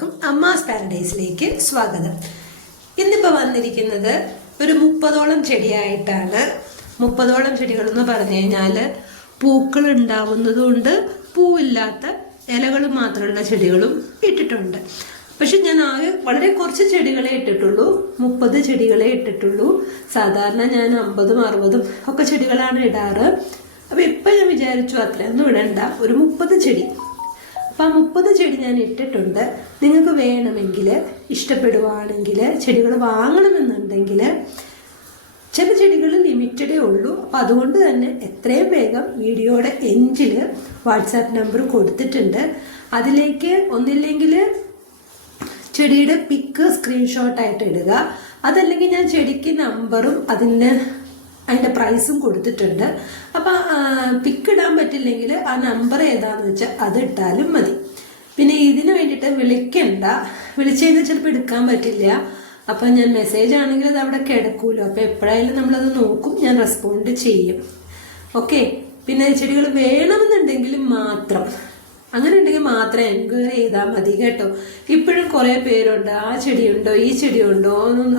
എല്ലാവർക്കും അമ്മാസ് പാരഡൈസിലേക്ക് സ്വാഗതം. ഇന്നിപ്പോൾ വന്നിരിക്കുന്നത് ഒരു 30ഓളം ചെടിയായിട്ടാണ്. 30ഓളം ചെടികൾ എന്ന് പറഞ്ഞു കഴിഞ്ഞാൽ പൂക്കൾ ഉണ്ടാവുന്നതുകൊണ്ട് പൂവില്ലാത്ത ഇലകൾ മാത്രമുള്ള ചെടികളും ഇട്ടിട്ടുണ്ട്. പക്ഷെ ഞാൻ ആകെ വളരെ കുറച്ച് ചെടികളെ ഇട്ടിട്ടുള്ളൂ, 30 ചെടികളെ ഇട്ടിട്ടുള്ളൂ. സാധാരണ ഞാൻ 50ഉം 60ഉം ഒക്കെ ചെടികളാണ് ഇടാറ്. അപ്പോൾ ഇപ്പം ഞാൻ വിചാരിച്ചു അത്രയൊന്നും ഇടണ്ട, ഒരു 30 ചെടി. അപ്പം ആ 30 ചെടി ഞാൻ ഇട്ടിട്ടുണ്ട്. നിങ്ങൾക്ക് വേണമെങ്കിൽ, ഇഷ്ടപ്പെടുവാണെങ്കിൽ, ചെടികൾ വാങ്ങണമെന്നുണ്ടെങ്കിൽ, ചില ചെടികൾ ലിമിറ്റഡേ ഉള്ളൂ. അപ്പം അതുകൊണ്ട് തന്നെ എത്രയും വേഗം വീഡിയോയുടെ എൻഡിൽ വാട്സാപ്പ് നമ്പർ കൊടുത്തിട്ടുണ്ട്. അതിലേക്ക് ഒന്നില്ലെങ്കിൽ ചെടിയുടെ പിക്ക് സ്ക്രീൻഷോട്ടായിട്ട് ഇടുക, അതല്ലെങ്കിൽ ഞാൻ ചെടിക്ക് നമ്പറും അതിൻ്റെ പ്രൈസും കൊടുത്തിട്ടുണ്ട്. അപ്പം പിക്ക് ഇടാൻ പറ്റില്ലെങ്കിൽ ആ നമ്പർ ഏതാണെന്ന് വെച്ചാൽ അത് ഇട്ടാലും മതി. പിന്നെ ഇതിന് വേണ്ടിയിട്ട് വിളിക്കണ്ട, വിളിച്ചു കഴിഞ്ഞാൽ ചിലപ്പോൾ എടുക്കാൻ പറ്റില്ല. അപ്പം ഞാൻ മെസ്സേജ് ആണെങ്കിൽ അത് അവിടെ കിടക്കൂലോ, അപ്പോൾ എപ്പോഴായാലും നമ്മളത് നോക്കും, ഞാൻ റെസ്പോണ്ട് ചെയ്യും. ഓക്കെ. പിന്നെ ചെടികൾ വേണമെന്നുണ്ടെങ്കിൽ മാത്രം, അങ്ങനെ ഉണ്ടെങ്കിൽ മാത്രം എൻക്വയറി ചെയ്താൽ മതി കേട്ടോ. ഇപ്പോഴും കുറേ പേരുണ്ട്, ആ ചെടിയുണ്ടോ, ഈ ചെടിയുണ്ടോ,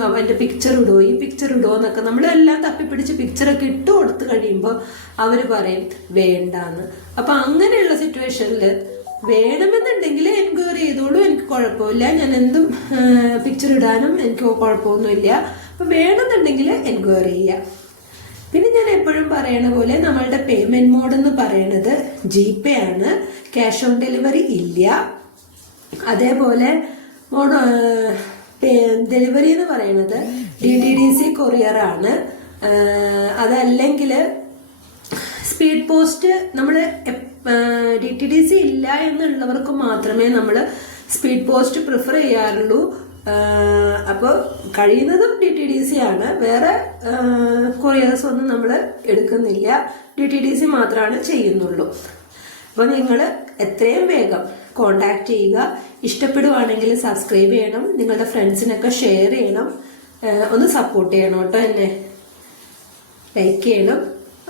അതിൻ്റെ പിക്ചർ ഇടോ, ഈ പിക്ചർ ഇടോ എന്നൊക്കെ നമ്മളെല്ലാം തപ്പിപ്പിടിച്ച് പിക്ചറൊക്കെ ഇട്ട് കൊടുത്തു കഴിയുമ്പോൾ അവർ പറയും വേണ്ടാന്ന്. അപ്പം അങ്ങനെയുള്ള സിറ്റുവേഷനിൽ വേണമെന്നുണ്ടെങ്കിൽ എൻക്വയറി ചെയ്തോളൂ, എനിക്ക് കുഴപ്പമില്ല. ഞാൻ എന്തും പിക്ചർ ഇടാനും എനിക്ക് കുഴപ്പമൊന്നുമില്ല. അപ്പം വേണമെന്നുണ്ടെങ്കിൽ എൻക്വയറി ചെയ്യാം. പിന്നെ ഞാൻ എപ്പോഴും പറയണ പോലെ നമ്മളുടെ പേയ്മെന്റ് മോഡ് എന്ന് പറയുന്നത് GPay ആണ്, ക്യാഷ് ഓൺ ഡെലിവറി ഇല്ല. അതേപോലെ ഡെലിവറി എന്ന് പറയുന്നത് DTDC കൊറിയർ ആണ്. അതല്ലെങ്കിൽ സ്പീഡ് പോസ്റ്റ്. നമ്മൾ DTDC ഇല്ല എന്നുള്ളവർക്ക് മാത്രമേ നമ്മൾ സ്പീഡ് പോസ്റ്റ് പ്രിഫർ ചെയ്യാറുള്ളൂ. അപ്പോൾ കഴിയുന്നതും DTDC ആണ്, വേറെ കൊറിയേഴ്സ് ഒന്നും നമ്മൾ എടുക്കുന്നില്ല, DTDC മാത്രമാണ് ചെയ്യുന്നുള്ളൂ. അപ്പോൾ നിങ്ങൾ എത്രയും വേഗം കോണ്ടാക്ട് ചെയ്യുക. ഇഷ്ടപ്പെടുവാണെങ്കിൽ സബ്സ്ക്രൈബ് ചെയ്യണം, നിങ്ങളുടെ ഫ്രണ്ട്സിനൊക്കെ ഷെയർ ചെയ്യണം, ഒന്ന് സപ്പോർട്ട് ചെയ്യണം കേട്ടോ, എന്നെ ലൈക്ക് ചെയ്യണം.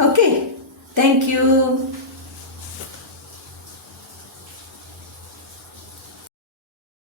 Okay, thank you.